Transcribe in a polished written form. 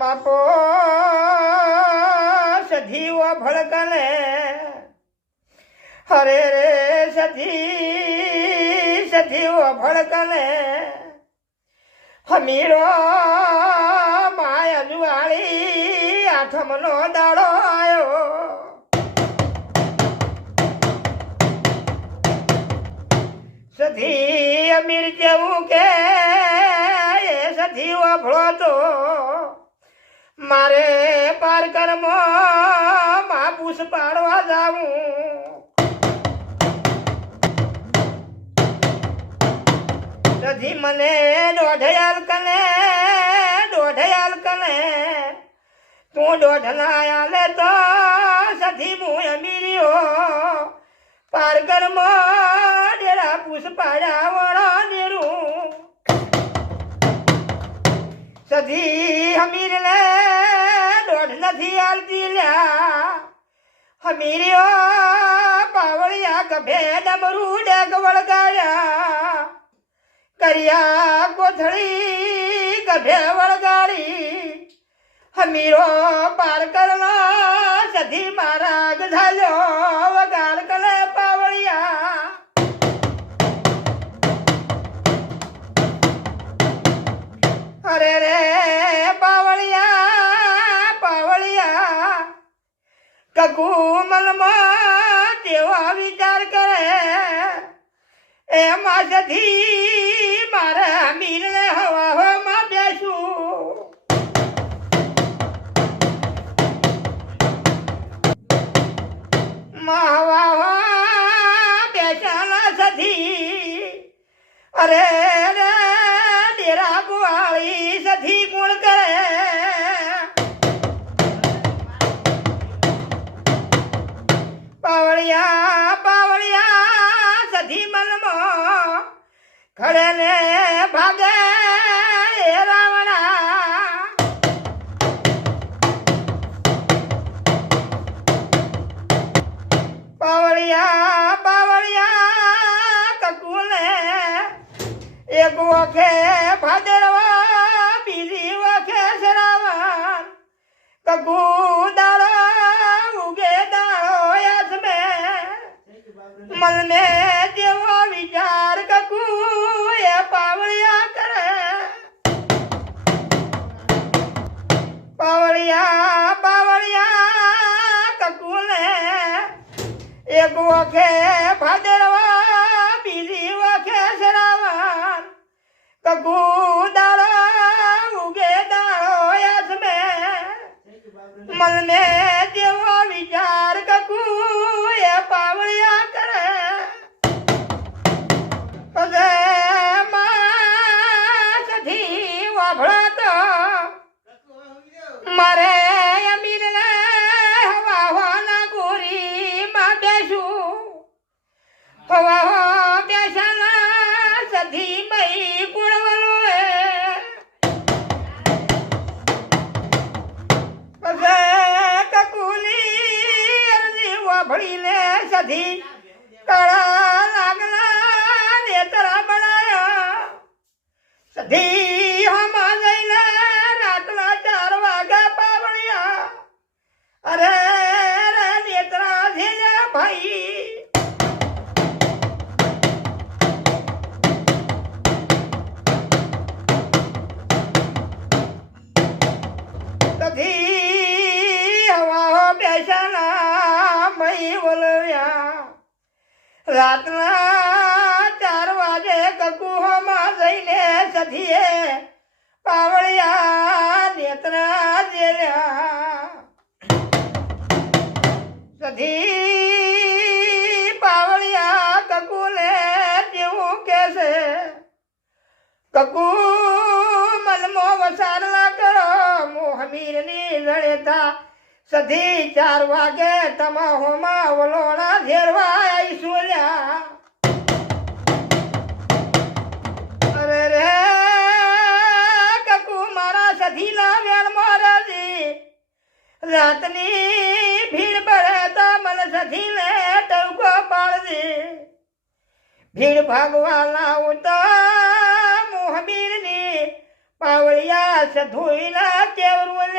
બાપો સધીઓ ભડકને હરે રે સધીઓ ભડકને હમીરો માય જુવાળી આઠમનો દાડો આવ્યો સધી અમીર જેવું કે સધી વફળો તો મારે પારકરમાં માપૂસ પાડવા જાવું સધી મને દોઢયાલ કને તું દોઢ ના આલે તો સધી હું અમીરીઓ પારકરમાં ડેરા પૂસ પાડ્યા વળો ડેરું સધી હમીર ને દોઢ નથી આલતી લ્યા હમીરીઓ પાવળિયા ગભે ડમરું ડેગ વળગાડ્યા કરિયા કોથળી ગભે વળગાડી હમીરો પાર કરવા સધી મારા ગધાલ્યો વગાડ કલે પાવળિયા અરે રે પાવળિયા કકુમલમાં તેવા વિચાર કરે એમાં સધી મારા મીરને હવામાં બેસું અરે રે ડેરા ગુવાળી સધી ગુણ કરે પાવળિયા સધી મલમાં ખડે ને ભાગે રાવણા પાવળિયા કકુલે એક વખે ભાદરવા બીજી વખે શ્રાવણ કકુ દાડો ઉગે દાડો યાસમે મલને જેવો વિચાર કકુ એ પાવળિયા કરે પાવળિયા કકુને એક વખે ભાદરવા બીજી વખે શ્રાવણ કકુ દાડો ઉગે દાડો યાસમે મલને જેવો વિચાર કકુ એ પાવળિયા કરે સધી વાભળો તો મારે અમીરને હવાના ગોરીમાં બેસું હવા બેસાના સધી મઈ ગુણવલો કકુની અરજી વાભળીને સધી કળા લાગલા નેતરા બનાયા સધી હમા જઈને રાતના 4 વાગ્યા પાવળિયા અરે રે નેતરા થયા ભાઈ સધી હવા બેસાના મઈ વલવ્યા રાતના 4 વાગે કકુહમાં જઈને સધીએ પાવળિયા નેત્રા જેલ્યા સધી પાવળિયા કકુને જેવું કે છે કકુ મલમો વસારલા કરો મોહમીરની લડેતા સધી 4 વાગે તમાહોમાં વલોણા ઘેરવા આવીશું લ્યા અરે રે કકુ મારા સધીના વેણમાં રાજી રાતની ભીડ પડે તો મને સધીને ટવકો પાડજે ભીડ ભાગવાના ઉતા મોહમીરની પાવળિયા સધુઈના કેવરું